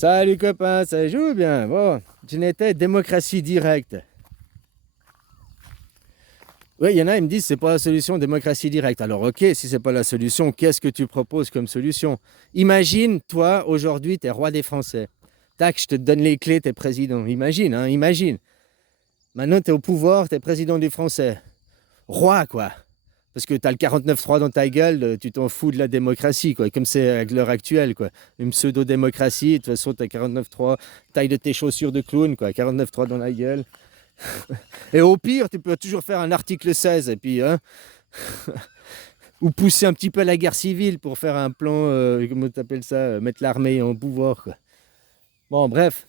Salut copain, ça joue bien. Bon, tu n'étais démocratie directe. Oui, il y en a, ils me disent c'est pas la solution, démocratie directe. Alors ok, si c'est pas la solution, qu'est-ce que tu proposes comme solution? Imagine, toi, aujourd'hui, tu es roi des Français. Tac, je te donne les clés, t'es président. Imagine, hein, imagine. Maintenant, tu es au pouvoir, tu es président des Français. Roi, quoi. Parce que tu as le 49-3 dans ta gueule, tu t'en fous de la démocratie, quoi. Comme c'est à l'heure actuelle, quoi. Une pseudo-démocratie, de toute façon, tu as 49-3, taille de tes chaussures de clown, quoi. 49-3 dans la gueule. Et au pire, tu peux toujours faire un article 16, et puis, hein, ou pousser un petit peu la guerre civile pour faire un plan, comment tu appelles ça, mettre l'armée en pouvoir, quoi. Bon, bref.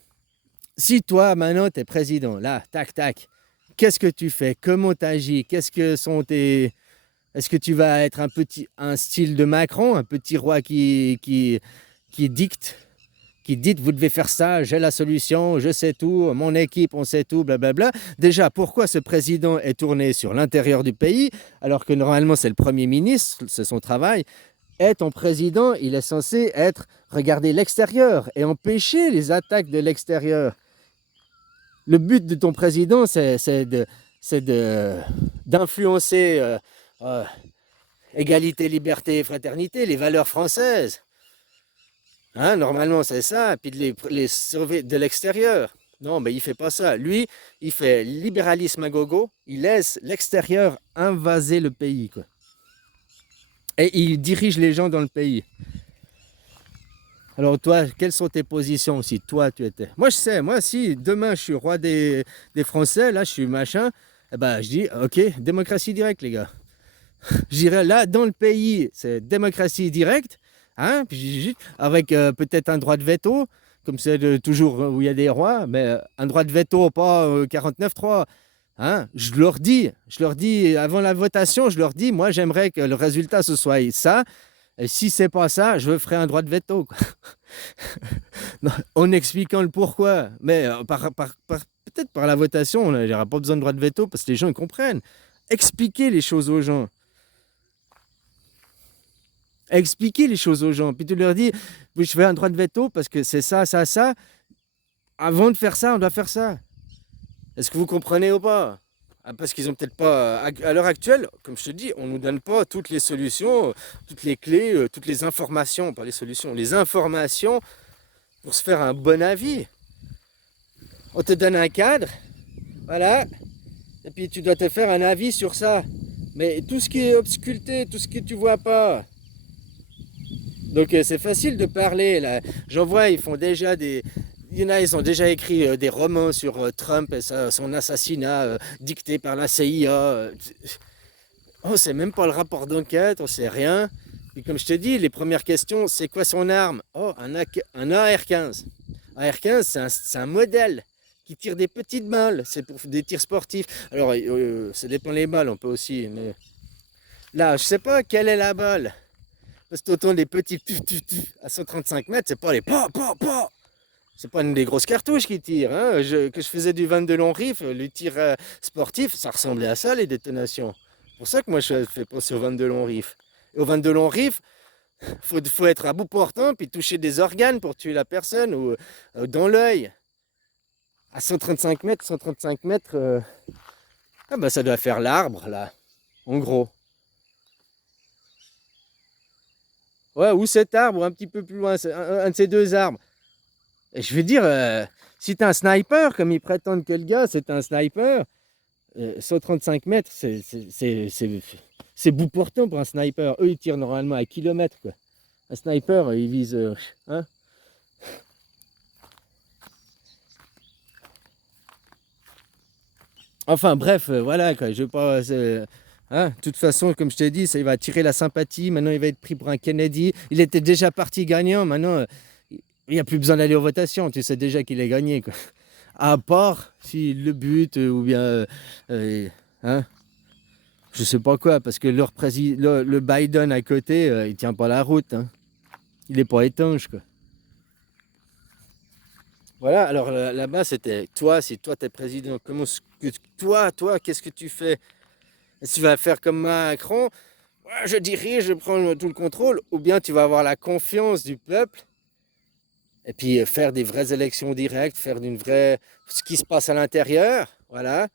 Si toi, maintenant, tu es président, là, tac, tac, qu'est-ce que tu fais? Comment tu agis? Qu'est-ce que sont tes... Est-ce que tu vas être un style de Macron, un petit roi qui dicte, qui dit vous devez faire ça, j'ai la solution, je sais tout, mon équipe, on sait tout, blablabla. Déjà, pourquoi ce président est tourné sur l'intérieur du pays, alors que normalement c'est le Premier ministre, c'est son travail? Et ton président, il est censé regarder l'extérieur et empêcher les attaques de l'extérieur. Le but de ton président, d'influencer euh, égalité, liberté, fraternité, les valeurs françaises. Hein, normalement, c'est ça. Puis de les sauver de l'extérieur. Non, mais il fait pas ça. Lui, il fait libéralisme à gogo. Il laisse l'extérieur invaser le pays, quoi. Et il dirige les gens dans le pays. Alors toi, quelles sont tes positions si toi tu étais? Moi je sais, moi si demain je suis roi des Français, là je suis machin, eh ben je dis ok, démocratie directe les gars. J'irai là dans le pays, c'est démocratie directe, hein, puis avec peut-être un droit de veto, comme c'est toujours où il y a des rois, mais un droit de veto, pas 49-3. Hein, je leur dis avant la votation, je leur dis, moi j'aimerais que le résultat ce soit ça, et si c'est pas ça, je ferai un droit de veto, quoi. Non, en expliquant le pourquoi, mais peut-être par la votation, il n'y aura pas besoin de droit de veto parce que les gens ils comprennent. Expliquer les choses aux gens. Expliquer les choses aux gens. Puis tu leur dis, oui, je fais un droit de veto parce que c'est ça, ça, ça. Avant de faire ça, on doit faire ça. Est-ce que vous comprenez ou pas? Ah, parce qu'ils ont peut-être pas. À l'heure actuelle, comme je te dis, on ne nous donne pas toutes les solutions, toutes les clés, toutes les informations, pas les solutions, les informations pour se faire un bon avis. On te donne un cadre, voilà, et puis tu dois te faire un avis sur ça. Mais tout ce qui est obsculté, tout ce que tu vois pas. Donc c'est facile de parler là. J'en vois, ils font déjà des. Il y en a, ils ont déjà écrit des romans sur Trump et son assassinat dicté par la CIA. On sait même pas le rapport d'enquête, on sait rien. Et comme je te dis, les premières questions, c'est quoi son arme? Oh, un AR-15. AR-15, c'est un modèle qui tire des petites balles. C'est pour des tirs sportifs. Alors, ça dépend les balles, on peut aussi. Mais là, je sais pas quelle est la balle. Parce que autant des petits à 135 mètres, c'est pas les pa. C'est pas une des grosses cartouches qui tirent. Hein. Que je faisais du 22 long riff, le tir sportif, ça ressemblait à ça, les détonations. C'est pour ça que moi, je fais penser au 22 long riff. Et au 22 long riff, faut être à bout portant, puis toucher des organes pour tuer la personne, ou dans l'œil. À 135 mètres, ah bah ça doit faire l'arbre, là, en gros. Ouais, ou cet arbre, ou un petit peu plus loin, un de ces deux arbres. Et je veux dire, si t'es un sniper, comme ils prétendent que le gars, c'est un sniper, 135 mètres, c'est bout portant pour un sniper. Eux, ils tirent normalement à kilomètres, quoi. Un sniper, il vise... hein. Enfin, bref, voilà, quoi. Je veux pas... hein, de toute façon, comme je t'ai dit, ça, il va attirer la sympathie. Maintenant, il va être pris pour un Kennedy. Il était déjà parti gagnant. Maintenant, il n'y a plus besoin d'aller aux votations. Tu sais déjà qu'il est gagné, quoi. À part si le but ou bien... hein, je sais pas quoi, parce que le Biden à côté, il tient pas la route. Hein. Il est pas étanche, quoi. Voilà, alors là-bas, c'était toi, si toi t'es président, toi, qu'est-ce que tu fais? Est-ce que tu vas faire comme Macron? Ouais, je dirige, je prends tout le contrôle, ou bien tu vas avoir la confiance du peuple Et puis faire des vraies élections directes, faire ce qui se passe à l'intérieur, voilà.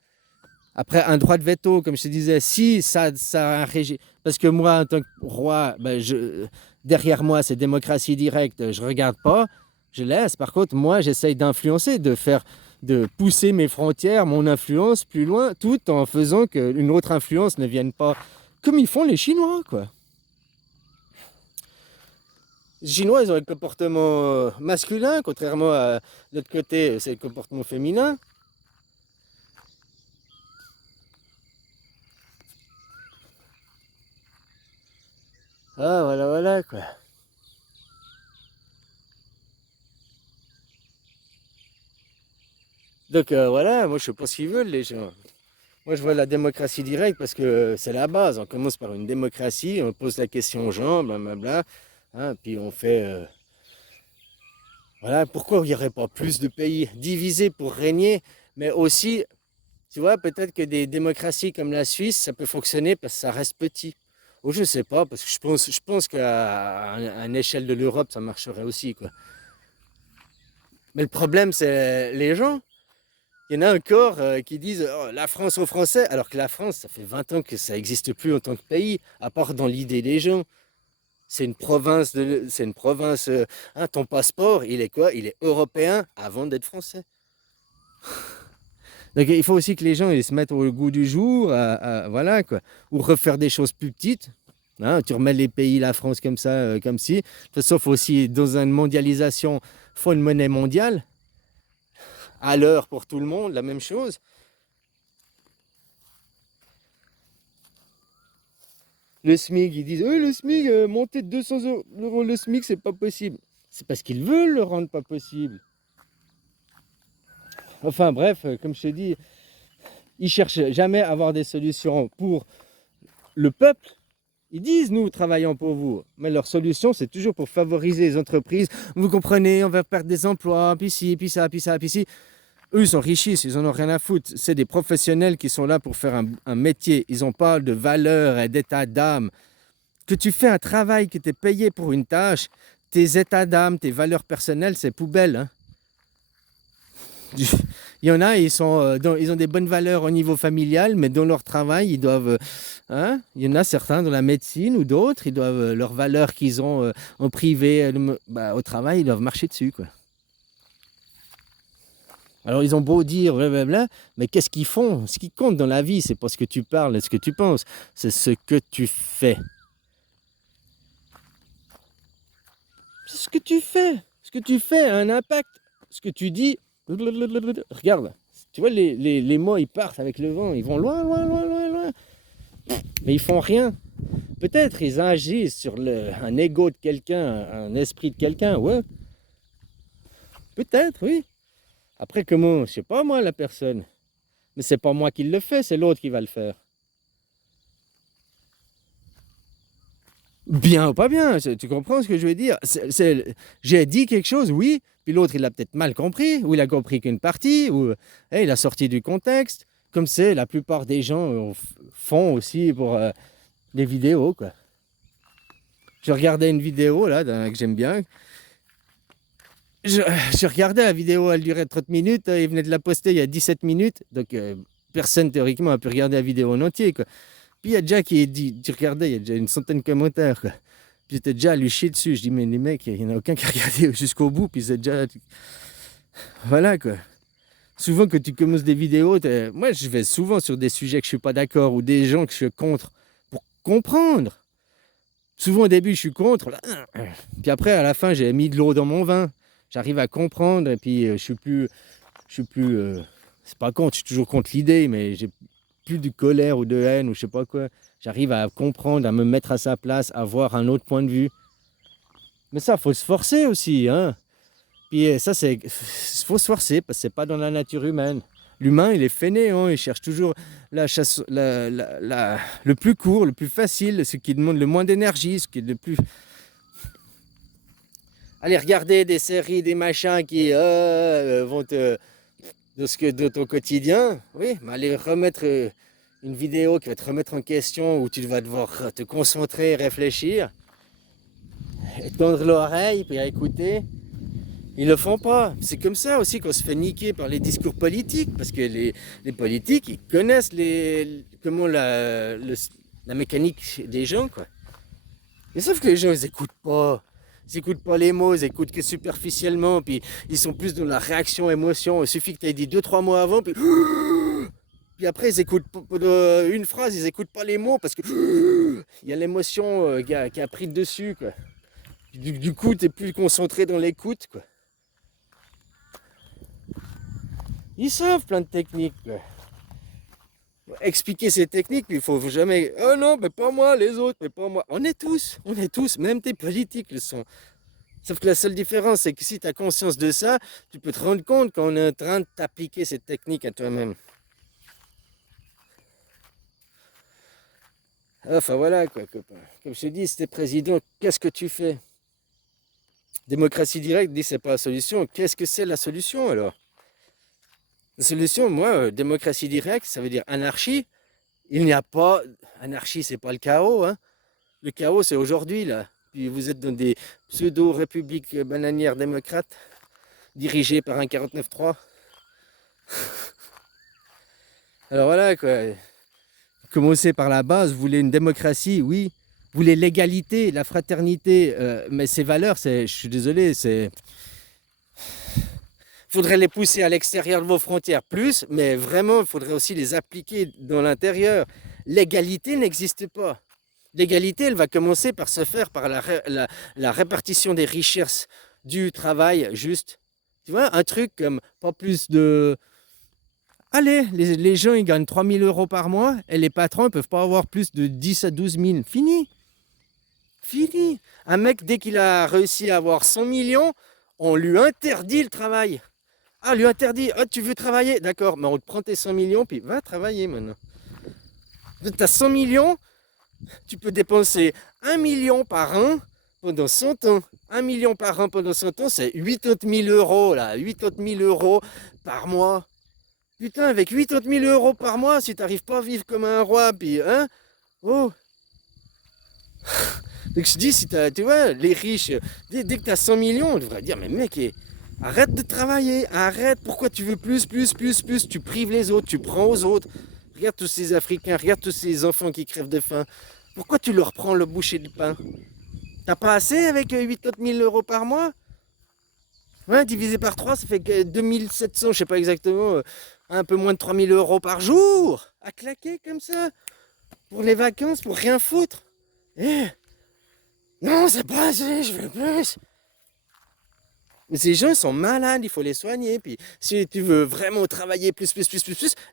Après, un droit de veto, comme je te disais, si ça a un régime. Parce que moi, en tant que roi, ben, derrière moi, c'est démocratie directe, je ne regarde pas, je laisse. Par contre, moi, j'essaye d'influencer, de pousser mes frontières, mon influence plus loin, tout en faisant qu'une autre influence ne vienne pas. Comme ils font les Chinois, quoi. Les Chinois, ils ont un comportement masculin, contrairement à l'autre côté, c'est le comportement féminin. Ah, voilà, voilà, quoi. Donc voilà, moi je sais pas ce qu'ils veulent les gens. Moi je vois la démocratie directe parce que c'est la base. On commence par une démocratie, on pose la question aux gens, blablabla, hein, puis on fait. Voilà, pourquoi il n'y aurait pas plus de pays divisés pour régner, mais aussi, tu vois, peut-être que des démocraties comme la Suisse, ça peut fonctionner parce que ça reste petit. Ou je sais pas, parce que je pense qu'à une échelle de l'Europe, ça marcherait aussi, quoi. Mais le problème, c'est les gens. Il y en a encore qui disent oh, la France aux Français, alors que la France, ça fait 20 ans que ça n'existe plus en tant que pays, à part dans l'idée des gens. C'est une province. Hein, ton passeport, il est quoi? Il est européen avant d'être français. Donc il faut aussi que les gens ils se mettent au goût du jour, voilà quoi, ou refaire des choses plus petites. Hein, tu remets les pays, la France comme ça, comme si. De toute façon, il faut aussi, dans une mondialisation, il faut une monnaie mondiale, à l'heure pour tout le monde, la même chose. Le SMIC, ils disent le SMIC, monter de 200 euros le SMIC, c'est pas possible. C'est parce qu'ils veulent le rendre pas possible. Enfin bref, comme je te dis, ils cherchent jamais à avoir des solutions pour le peuple. Ils disent nous travaillons pour vous, mais leur solution c'est toujours pour favoriser les entreprises. Vous comprenez, on va perdre des emplois, puis ci, puis ça, puis ça, puis ci. Eux, ils sont richistes, ils en ont rien à foutre. C'est des professionnels qui sont là pour faire un métier. Ils ont pas de valeur et d'état d'âme. Que tu fais un travail, que tu es payé pour une tâche, tes états d'âme, tes valeurs personnelles, c'est poubelle. Hein. Il y en a, ils ont des bonnes valeurs au niveau familial, mais dans leur travail, ils doivent. Hein, il y en a certains dans la médecine ou d'autres, ils doivent leurs valeurs qu'ils ont en privé, au travail, ils doivent marcher dessus, quoi. Alors ils ont beau dire blablabla, mais qu'est-ce qu'ils font? Ce qui compte dans la vie, c'est pas ce que tu parles et ce que tu penses, c'est ce que tu fais. C'est ce que tu fais. Ce que tu fais a un impact. Ce que tu dis, regarde, tu vois, les mots, ils partent avec le vent, ils vont loin, loin, loin, loin, loin. Mais ils font rien. Peut-être ils agissent sur un ego de quelqu'un, un esprit de quelqu'un, ouais. Peut-être, oui. Après, comment, je sais pas moi, la personne. Mais c'est pas moi qui le fais, c'est l'autre qui va le faire. Bien ou pas bien, tu comprends ce que je veux dire? J'ai dit quelque chose, oui, puis l'autre il a peut-être mal compris, ou il a compris qu'une partie, ou il a sorti du contexte, comme c'est la plupart des gens font aussi pour des vidéos, quoi. Je regardais une vidéo là, que j'aime bien. Je regardais la vidéo, elle durait 30 minutes, il venait de la poster il y a 17 minutes, donc personne théoriquement a pu regarder la vidéo en entier, quoi. Puis il y a déjà qui dit, tu regardais, il y a déjà une centaine de commentaires, quoi. Puis j'étais déjà à lui chier dessus. Je dis, mais les mecs, il n'y en a aucun qui a regardé jusqu'au bout. Puis c'est déjà. Voilà, quoi. Souvent, quand tu commences des vidéos, moi, je vais souvent sur des sujets que je ne suis pas d'accord ou des gens que je suis contre pour comprendre. Souvent, au début, je suis contre. Là. Puis après, à la fin, j'ai mis de l'eau dans mon vin. J'arrive à comprendre. Et puis, je suis plus. C'est pas contre, je suis toujours contre l'idée, mais j'ai plus de colère ou de haine ou je sais pas quoi. J'arrive à comprendre, à me mettre à sa place, à voir un autre point de vue. Mais ça, faut se forcer aussi, hein. Puis ça, faut se forcer parce que c'est pas dans la nature humaine. L'humain, il est fainéant, il cherche toujours la chasse, le plus court, le plus facile, ce qui demande le moins d'énergie, ce qui est le plus. Allez regarder des séries, des machins qui vont te de ton quotidien, oui, mais aller remettre une vidéo qui va te remettre en question où tu vas devoir te concentrer, réfléchir, et tendre l'oreille, puis écouter. Ils le font pas. C'est comme ça aussi qu'on se fait niquer par les discours politiques, parce que les politiques, ils connaissent comment la mécanique des gens, quoi. Mais sauf que les gens, ils écoutent pas. Ils écoutent pas les mots, ils écoutent que superficiellement, puis ils sont plus dans la réaction, émotion. Il suffit que tu aies dit deux, trois mots avant, puis... Puis après, ils écoutent une phrase, ils écoutent pas les mots, parce que... Il y a l'émotion qui a pris le dessus, quoi. Du coup, tu es plus concentré dans l'écoute, quoi. Ils savent plein de techniques, quoi. Expliquer ces techniques, il faut jamais. Oh non, mais pas moi, les autres, mais pas moi. On est tous, même tes politiques le sont. Sauf que la seule différence, c'est que si tu as conscience de ça, tu peux te rendre compte qu'on est en train de t'appliquer cette technique à toi-même. Enfin voilà, quoi, copain. Comme je te dis, si t'es président, qu'est-ce que tu fais? Démocratie directe, dit c'est pas la solution. Qu'est-ce que c'est la solution alors? La solution, moi, démocratie directe, ça veut dire anarchie. Il n'y a pas. Anarchie, c'est pas le chaos, hein. Le chaos, c'est aujourd'hui, là. Puis vous êtes dans des pseudo-républiques bananières démocrates, dirigées par un 49-3. Alors voilà, quoi. Commencez par la base, vous voulez une démocratie, oui. Vous voulez l'égalité, la fraternité, mais ces valeurs, je suis désolé, c'est... Il faudrait les pousser à l'extérieur de vos frontières plus, mais vraiment, il faudrait aussi les appliquer dans l'intérieur. L'égalité n'existe pas. L'égalité, elle va commencer par se faire par la répartition des richesses du travail juste. Tu vois, un truc comme pas plus de... Allez, les gens, ils gagnent 3 000 euros par mois et les patrons ne peuvent pas avoir plus de 10 à 12 000. Fini. Fini. Un mec, dès qu'il a réussi à avoir 100 millions, on lui interdit le travail. Ah, lui interdit. Ah, tu veux travailler? D'accord, mais on te prend tes 100 millions, puis va travailler maintenant. Tu as 100 millions, tu peux dépenser 1 million par an pendant 100 ans. 1 million par an pendant 100 ans, c'est 80 000 euros, là. 80 000 euros par mois. Putain, avec 80 000 euros par mois, si t'arrives pas à vivre comme un roi, puis, hein? Oh! Donc je dis, si tu vois, les riches, dès que tu as 100 millions, on devrait dire, mais mec, arrête de travailler, arrête, pourquoi tu veux plus, tu prives les autres, tu prends aux autres. Regarde tous ces Africains, regarde tous ces enfants qui crèvent de faim. Pourquoi tu leur prends le boucher de pain? T'as pas assez avec 80 000 euros par mois? Ouais, divisé par 3, ça fait que 2700, je sais pas exactement, un peu moins de 3 000 euros par jour, à claquer comme ça, pour les vacances, pour rien foutre. Eh, non, c'est pas assez, je veux plus. Mais ces gens sont malades, il faut les soigner. Puis si tu veux vraiment travailler plus,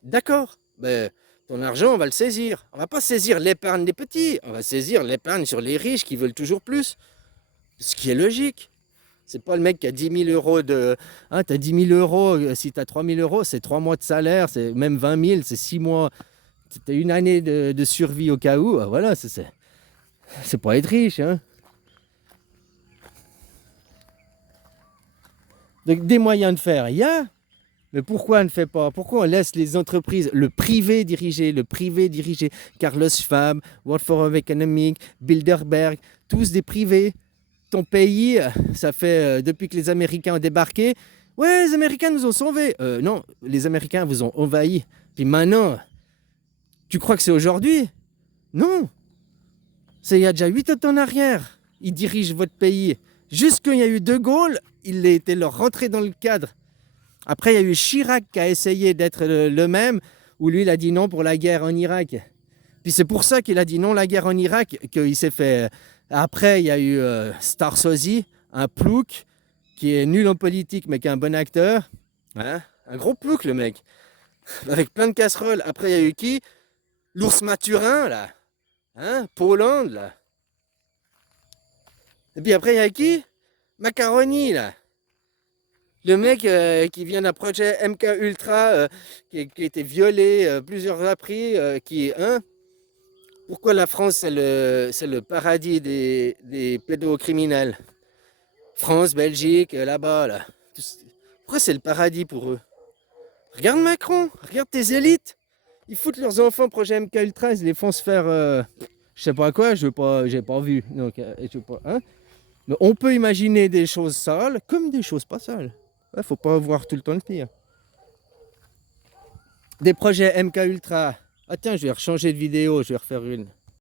d'accord. Ben, ton argent, on va le saisir. On va pas saisir l'épargne des petits, on va saisir l'épargne sur les riches qui veulent toujours plus. Ce qui est logique. C'est pas le mec qui a 10 000 euros de... Hein, t'as 10 000 euros, si t'as 3 000 euros, c'est 3 mois de salaire, c'est même 20 000, c'est 6 mois. T'as une année de survie au cas où, voilà, c'est pas être riche, hein. Donc des moyens de faire, il y a, mais pourquoi on ne fait pas? Pourquoi on laisse les entreprises, le privé diriger? Carlos Schwab, World Forum Economic, Bilderberg, tous des privés. Ton pays, ça fait depuis que les Américains ont débarqué, ouais, les Américains nous ont sauvés. Non, les Américains vous ont envahi. Puis maintenant, tu crois que c'est aujourd'hui? Non, c'est il y a déjà 8 ans en arrière. Ils dirigent votre pays. Juste quand il y a eu De Gaulle, il était leur rentré dans le cadre. Après, il y a eu Chirac qui a essayé d'être le même, où lui, il a dit non pour la guerre en Irak. Puis c'est pour ça qu'il a dit non la guerre en Irak, qu'il s'est fait... Après, il y a eu Sarkozy, un plouc, qui est nul en politique, mais qui est un bon acteur. Hein, un gros plouc, le mec. Avec plein de casseroles. Après, il y a eu qui? L'ours Mathurin, là. Hein, Pologne, là. Et puis après, il y a qui? Macaroni, là. Le mec qui vient d'un projet MK Ultra, qui a été violé plusieurs reprises, hein? Pourquoi la France, c'est le paradis des pédocriminels? France, Belgique, là-bas, là. Pourquoi c'est le paradis pour eux? Regarde Macron, regarde tes élites. Ils foutent leurs enfants projet MK Ultra, ils les font se faire... je sais pas quoi, j'ai pas vu. Donc, je sais pas, hein? Mais on peut imaginer des choses sales comme des choses pas sales. Ouais, faut pas voir tout le temps le pire. Des projets MK Ultra. Ah tiens, je vais rechanger de vidéo, je vais refaire une.